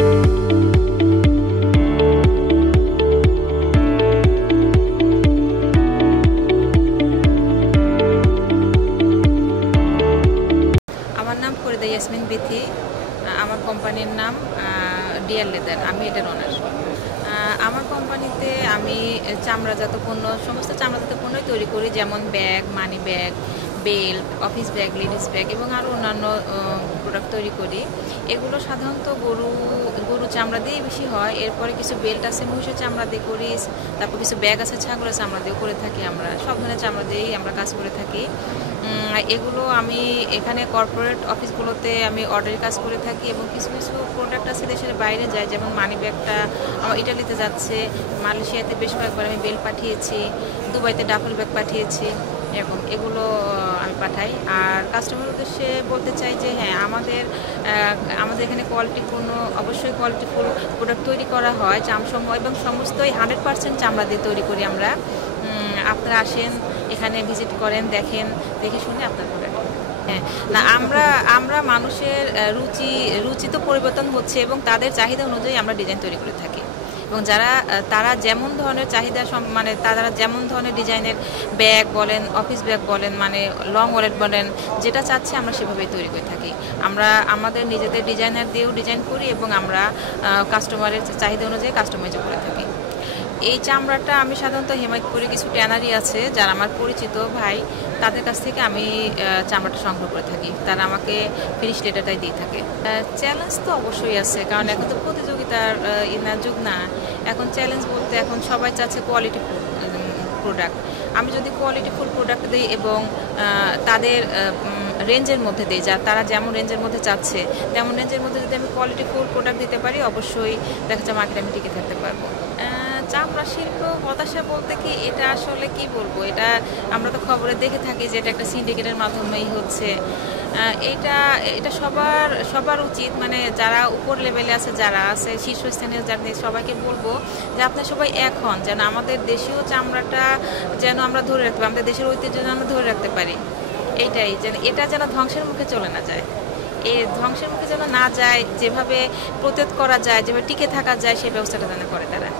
আমার নাম ফরিদা ইয়াসমিন বিথি। আমার কোম্পানির নাম ডিয়ার লেদার। আমি এটার ওনার। আমার কোম্পানিতে আমি চামড়াজাত পণ্য, সমস্ত চামড়াজাত পণ্যই তৈরি করি, যেমন bag, money bag, belt, office bag, ladies bag এবং আরও অন্যান্য প্রোডাক্ট তৈরি করি। এগুলো সাধারণত গরু চামড়া দিয়েই বেশি হয়। এরপরে কিছু বেল্ট আছে মহিষের চামড়া দিয়ে করি, তারপর কিছু ব্যাগ আছে ছাগলের চামড়া দিয়েও করে থাকি। আমরা সব ধরনের চামড়া দিয়েই আমরা কাজ করে থাকি। এগুলো আমি এখানে কর্পোরেট অফিসগুলোতে আমি অর্ডারের কাজ করে থাকি এবং কিছু কিছু প্রোডাক্ট আছে দেশের বাইরে যায়, যেমন মানি ব্যাগটা আমার ইটালিতে যাচ্ছে, মালয়েশিয়াতে বেশ কয়েকবার আমি বেল্ট পাঠিয়েছি, দুবাইতে ডাফল ব্যাগ পাঠিয়েছি, এরকম এগুলো আমি পাঠাই। আর কাস্টমার উদ্দেশ্যে বলতে চাই যে হ্যাঁ, আমাদের এখানে কোয়ালিটিপূর্ণ, অবশ্যই কোয়ালিটিফুল প্রোডাক্ট তৈরি করা হয় চামড়া এবং সমস্তই 100% চামড়া দিয়ে তৈরি করি আমরা। আপনারা আসেন, এখানে ভিজিট করেন, দেখেন, দেখে শুনে আপনার প্রোডাক্ট। হ্যাঁ, না আমরা মানুষের রুচি তো পরিবর্তন হচ্ছে এবং তাদের চাহিদা অনুযায়ী আমরা ডিজাইন তৈরি করে থাকি এবং তারা যেমন ধরনের চাহিদা, মানে তারা যেমন ধরনের ডিজাইনের ব্যাগ বলেন, অফিস ব্যাগ বলেন, মানে লং ওয়ালেট বলেন, যেটা চাচ্ছে আমরা সেভাবেই তৈরি করে থাকি। আমরা আমাদের নিজেদের ডিজাইনার দিয়েও ডিজাইন করি এবং আমরা কাস্টমারের চাহিদা অনুযায়ী কাস্টমাইজও করে থাকি। এই চামড়াটা আমি সাধারণত হেমায়তপুরে কিছু ট্যানারি আছে যারা আমার পরিচিত ভাই, তাদের কাছ থেকে আমি চামড়াটা সংগ্রহ করে থাকি। তারা আমাকে ফিনিশ লেটারটাই দিয়ে থাকে। চ্যালেঞ্জ তো অবশ্যই আছে, কারণ এখন তো প্রতিযোগিতার যুগ না। এখন চ্যালেঞ্জ বলতে এখন সবাই চাচ্ছে কোয়ালিটিফুল প্রোডাক্ট। আমি যদি কোয়ালিটিফুল প্রোডাক্ট দিই এবং তাদের রেঞ্জের মধ্যে দিই, তারা যেমন রেঞ্জের মধ্যে চাচ্ছে তেমন রেঞ্জের মধ্যে যদি আমি কোয়ালিটিফুল প্রোডাক্ট দিতে পারি, অবশ্যই দেখা যায় মার্কেটে আমি টিকে থাকতে পারবো। চামড়া শিল্প হতাশা বলতে কি, এটা আসলে কি বলবো, এটা আমরা তো খবরে দেখে থাকি যে এটা একটা সিন্ডিকেটের মাধ্যমেই হচ্ছে। এটা সবার উচিত, মানে যারা উপর লেভেলে আছে, যারা আছে শীর্ষস্থানীয়, যাদের সবাইকে বলবো যে আপনারা সবাই এক হন, যেন আমাদের দেশীয় চামড়াটা যেন আমরা ধরে রাখতে পারি, আমাদের দেশের ঐতিহ্য যেন আমরা ধরে রাখতে পারি। এইটাই, যেন এটা যেন ধ্বংসের মুখে চলে না যায়। এই ধ্বংসের মুখে যেন না যায়, যেভাবে প্রতিরোধ করা যায়, যেভাবে টিকে থাকা যায়, সেই ব্যবস্থাটা যেন করে তারা।